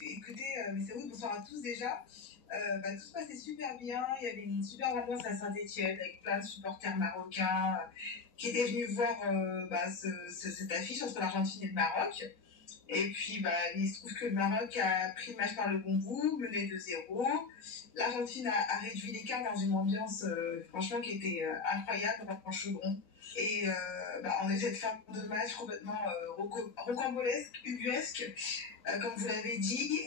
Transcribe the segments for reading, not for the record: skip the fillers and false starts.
Écoutez, Messaoud, bonsoir à tous déjà. Tout se passait super bien. Il y avait une super ambiance à Saint-Étienne avec plein de supporters marocains qui étaient venus voir cette affiche entre l'Argentine et le Maroc. Et puis, il se trouve que le Maroc a pris le match par le bon bout, mené 2-0. L'Argentine a réduit l'écart dans une ambiance franchement qui était incroyable, vraiment chaudron. Et en effet, de fin de match complètement rocambolesque, ubuesque, comme vous l'avez dit.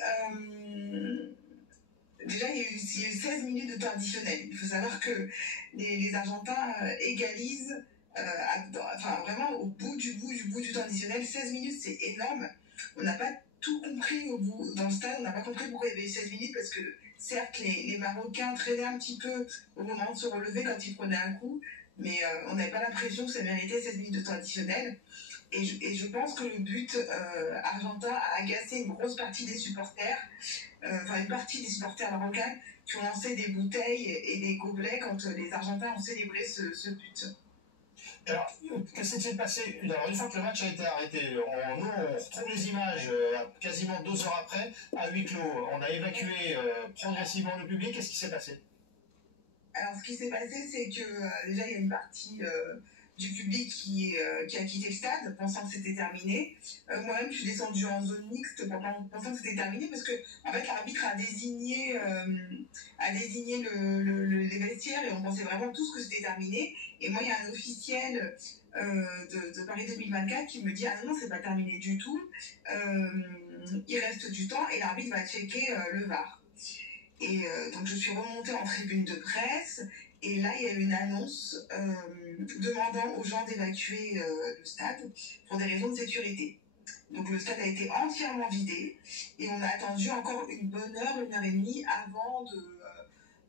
Déjà, il y a eu 16 minutes de temps additionnel. Il faut savoir que les Argentins égalisent, vraiment au bout du temps additionnel. 16 minutes, c'est énorme. On n'a pas tout compris dans le stade. On n'a pas compris pourquoi il y avait eu 16 minutes parce que, certes, les Marocains traînaient un petit peu au moment de se relever quand ils prenaient un coup, mais on n'avait pas l'impression que ça méritait 16 minutes de temps additionnel. Et je pense que le but argentin a agacé une grosse partie des supporters, une partie des supporters marocains qui ont lancé des bouteilles et des gobelets quand les Argentins ont célébré ce but. Alors, que s'est-il passé? Alors, une fois que le match a été arrêté, on retrouve les images quasiment 2 heures après, à huis clos. On a évacué progressivement le public. Qu'est-ce qui s'est passé? Alors, ce qui s'est passé, c'est que déjà, il y a une partie du public qui a quitté le stade, pensant que c'était terminé. Moi-même, je suis descendue en zone mixte pensant que c'était terminé, parce que, en fait, l'arbitre a désigné les vestiaires et on pensait vraiment tous que c'était terminé. Et moi, il y a un officiel de Paris 2024 qui me dit « Ah non, c'est pas terminé du tout. Il reste du temps et l'arbitre va checker le VAR. » Et donc, je suis remontée en tribune de presse. Et là, il y a eu une annonce demandant aux gens d'évacuer le stade pour des raisons de sécurité. Donc, le stade a été entièrement vidé et on a attendu encore une bonne heure, 1 heure et demie avant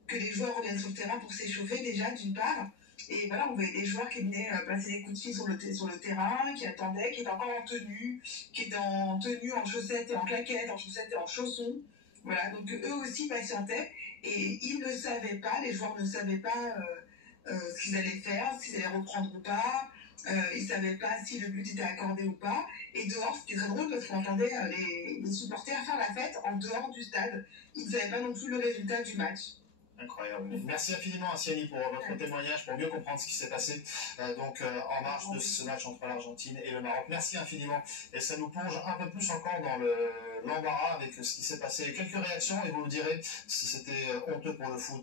que les joueurs reviennent sur le terrain pour s'échauffer déjà, d'une part. Et voilà, on voyait des joueurs qui venaient passer des coups de fil sur le terrain, qui attendaient, qui étaient encore en tenue, qui étaient en tenue, en chaussettes et en claquettes, en chaussettes et en chaussons. Voilà, donc eux aussi patientaient et ils ne savaient pas, les joueurs ne savaient pas ce qu'ils allaient faire, s'ils allaient reprendre ou pas, ils ne savaient pas si le but était accordé ou pas. Et dehors, c'était très drôle parce qu'on entendait les supporters faire la fête en dehors du stade. Ils ne savaient pas non plus le résultat du match. Incroyable. Merci infiniment, Siani, pour votre témoignage, pour mieux comprendre ce qui s'est passé en marge de ce match entre l'Argentine et le Maroc. Merci infiniment. Et ça nous plonge un peu plus encore dans l'embarras avec ce qui s'est passé. Quelques réactions et vous nous direz si c'était honteux pour le foot,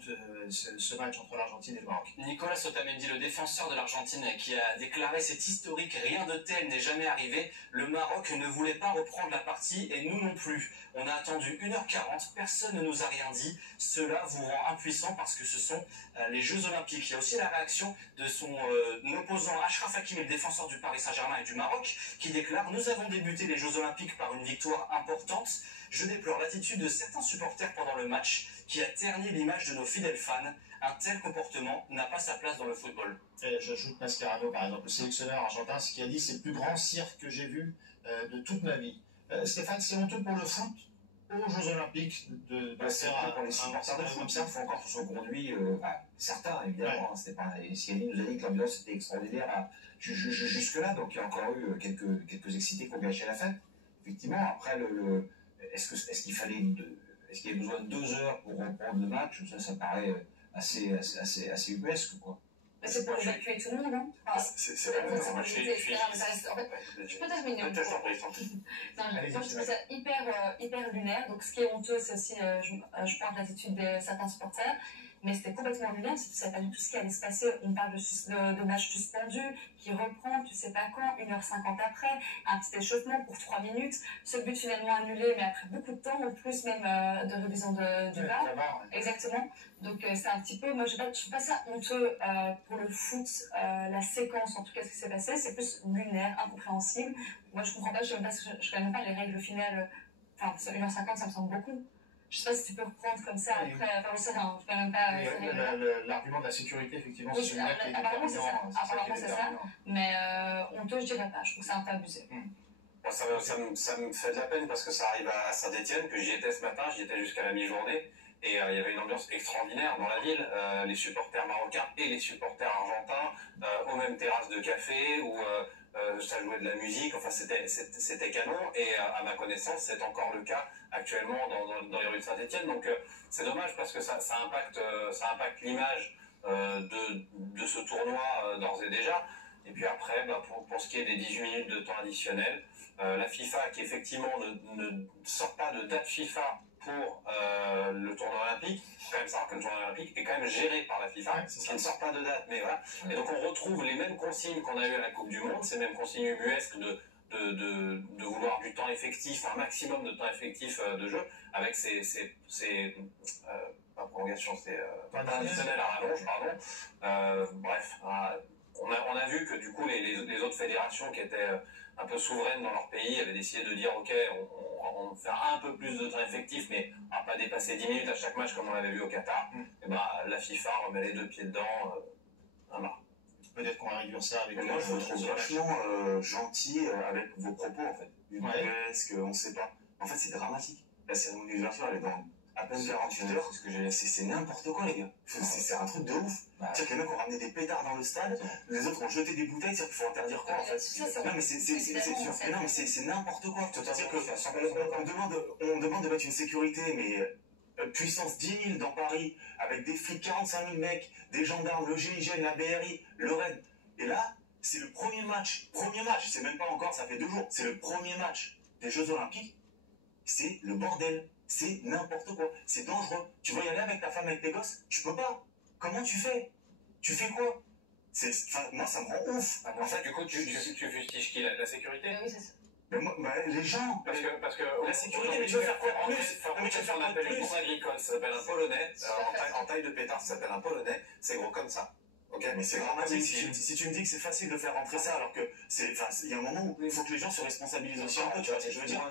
ce match entre l'Argentine et le Maroc. Nicolas Otamendi, le défenseur de l'Argentine, qui a déclaré cet historique: rien de tel n'est jamais arrivé. Le Maroc ne voulait pas reprendre la partie et nous non plus. On a attendu 1h40, personne ne nous a rien dit. Cela vous rend impuissant parce que ce sont les Jeux Olympiques. Il y a aussi la réaction de son opposant Achraf Hakimi, le défenseur du Paris Saint-Germain et du Maroc, qui déclare: nous avons débuté les Jeux Olympiques par une victoire importante. Je déplore l'attitude de certains supporters pendant le match qui a terni l'image de nos fidèles fans. Un tel comportement n'a pas sa place dans le football. J'ajoute Mascherano, par exemple, le sélectionneur argentin, ce qui a dit: c'est le plus grand cirque que j'ai vu de toute ma vie. Stéphane, c'est honteux pour le foot aux Jeux Olympiques de faire pour les supporters de foot, il faut encore que ce soit conduit, certains évidemment, ouais. C'était pas, et Siani nous a dit que l'ambiance était extraordinaire jusque-là, donc il y a encore eu quelques excités qui ont gâché la fête. Effectivement, après, est-ce qu'il y a besoin de 2 heures pour reprendre le match? Ça paraît assez ubuesque, quoi. C'est pour évacuer tout le monde, non? C'est vraiment un match. Je peux terminer. Je trouve ça hyper lunaire. Donc, ce qui est honteux, c'est aussi, je pointe l'attitude de certains supporters, mais c'était complètement lunaire. Tu ne savais pas du tout ce qui allait se passer. On parle de match suspendu, qui reprend, tu ne sais pas quand, 1h50 après, un petit échauffement pour 3 minutes. Ce but finalement annulé, mais après beaucoup de temps, en plus même de révision du VAR. Exactement. Donc c'est un petit peu, moi je trouve pas ça honteux pour le foot, la séquence en tout cas ce qui s'est passé, c'est plus lunaire, incompréhensible. Moi je comprends pas, je connais même pas les règles finales, 1h50 ça me semble beaucoup. Je sais pas si tu peux reprendre comme ça après, je sais rien, je connais même pas. L'argument de la sécurité, effectivement, oui, apparemment c'est ça, mais honteux je dirais pas, je trouve ça un peu abusé. Bon, ça me fait de la peine parce que ça arrive à Saint-Étienne, que j'y étais ce matin, j'y étais jusqu'à la mi-journée. Et il y avait une ambiance extraordinaire dans la ville, les supporters marocains et les supporters argentins aux mêmes terrasses de café, où ça jouait de la musique, enfin c'était canon, et à ma connaissance c'est encore le cas actuellement dans les rues de Saint-Etienne, donc c'est dommage parce que ça impacte l'image de ce tournoi d'ores et déjà. Et puis après, pour ce qui est des 18 minutes de temps additionnel, la FIFA qui effectivement ne sort pas de date FIFA pour le tournoi olympique, il faut quand même savoir que le tournoi olympique est quand même géré par la FIFA, qui ne sort pas de date, mais voilà. Et donc on retrouve les mêmes consignes qu'on a eues à la Coupe du Monde, ces mêmes consignes ubuesques de vouloir du temps effectif, un maximum de temps effectif de jeu, avec pas prolongation, c'est additionnel à rallonge, pardon. Bref, on a vu que du coup les autres fédérations qui étaient un peu souveraines dans leur pays avaient décidé de dire ok, on va faire un peu plus de temps effectif, mais on va pas dépasser 10 minutes à chaque match comme on l'avait vu au Qatar. Et la FIFA remet les deux pieds dedans. Peut-être qu'on va réduire ça avec. Moi, je vous trouve vachement gentil avec vos propos, en fait. Est-ce qu'on ne sait pas. En fait, c'est dramatique. La cérémonie d'ouverture, elle est dans à peine 48 heures. C'est n'importe quoi, les gars. C'est un truc de ouf. C'est-à-dire que les mecs ont ramené des pétards dans le stade, les autres ont jeté des bouteilles, c'est-à-dire qu'il faut interdire quoi, en fait. Non, mais c'est n'importe quoi. C'est-à-dire qu'on demande de mettre une sécurité, mais puissance 10 000 dans Paris, avec des flics, 45 000 mecs, des gendarmes, le GIGN, la BRI, le REN. Et là, c'est le premier match, c'est même pas encore, ça fait 2 jours, c'est le premier match des Jeux Olympiques. C'est le bordel, c'est n'importe quoi, c'est dangereux. Tu veux y aller avec ta femme, avec tes gosses? Tu peux pas. Comment tu fais? Tu fais quoi? Moi, ça me rend ouf. En fait, du coup, tu fustiges qui, la sécurité? Oui, c'est ça. Les gens. Parce que la sécurité, mais tu veux faire quoi de plus? Mais tu veux faire appelle une bombe agricole, ça s'appelle un polonais. En taille de pétard, ça s'appelle un polonais. C'est gros comme ça. Ok, mais c'est dramatique. Si tu me dis que c'est facile de faire rentrer ça, alors que il y a un moment où il faut que les gens se responsabilisent aussi un peu, tu vois ce que je veux dire?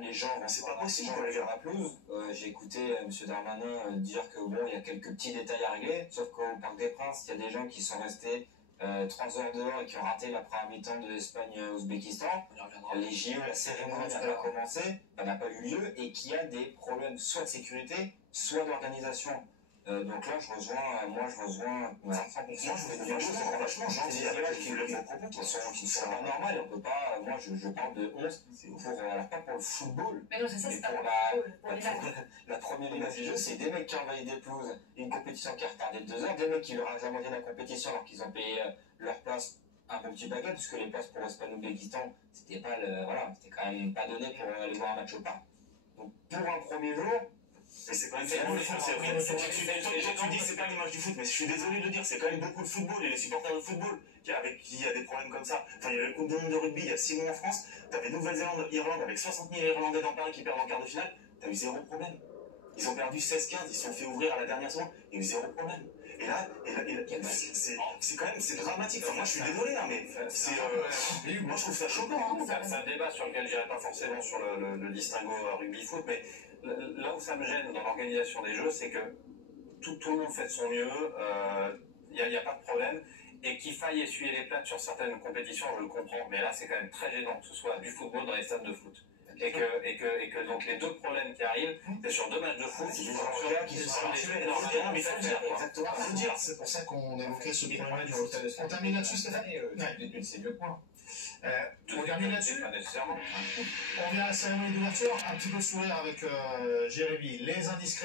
Les gens, c'est pas possible, les gars. La pelouse, j'ai écouté M. Darmanin dire que bon, il y a quelques petits détails à régler, sauf qu'au Parc des Princes, il y a des gens qui sont restés 3 heures dehors et qui ont raté la première mi-temps de l'Espagne-Ouzbékistan. Les JO, la cérémonie n'a pas commencé, n'a pas eu lieu, et qu'il y a des problèmes soit de sécurité, soit d'organisation. Donc là, je rejoins 100%. Moi, je voulais dire vachement gentil avec vos propos qui sont pas normales. On peut pas, moi, je parle de 11, alors pas pour le football, mais non, c'est ça, mais c'est pour la première image du jeu, c'est des mecs qui envahissent des pelouses, une compétition qui a retardé de 2 heures, des mecs qui leur ont remonté la compétition alors qu'ils ont payé leur place un peu petit paquet, parce que les places pour Espagne-Ouzbékistan, c'était pas c'était quand même pas donné pour aller voir un match au parc. Donc pour un premier jour, mais c'est quand même tellement de foot, tu dis c'est pas l'image du foot, mais je suis désolé de le dire, c'est quand même beaucoup de football et les supporters de football avec qui il y a des problèmes comme ça. Enfin, il y a la Coupe du Monde de rugby il y a 6 mois en France, t'avais Nouvelle-Zélande, Irlande avec 60 000 Irlandais dans Paris qui perdent en quart de finale, t'as eu 0 problème. Ils ont perdu 16-15, ils se sont fait ouvrir à la dernière seconde, il y a eu 0 problème. Et là, c'est quand même, c'est dramatique. Enfin, moi je suis désolé, hein, mais moi je trouve ça choquant. Hein. C'est un débat sur lequel j'irai pas forcément sur le distinguo rugby-foot, mais là où ça me gêne dans l'organisation des Jeux, c'est que tout le monde fait de son mieux, il n'y a pas de problème, et qu'il faille essuyer les plates sur certaines compétitions, je le comprends, mais là c'est quand même très gênant que ce soit du football dans les stades de foot. Et que donc les 2 problèmes qui arrivent, c'est sur 2 matchs de foot, c'est qui sont mais il faut le dire, c'est pour ça qu'on évoquait ce problème du foot. On termine là-dessus, Stéphane? C'est mieux point. On termine là-dessus. Pas nécessairement. On vient à la cérémonie d'ouverture, un petit peu de sourire avec Jérémy, les indiscrets.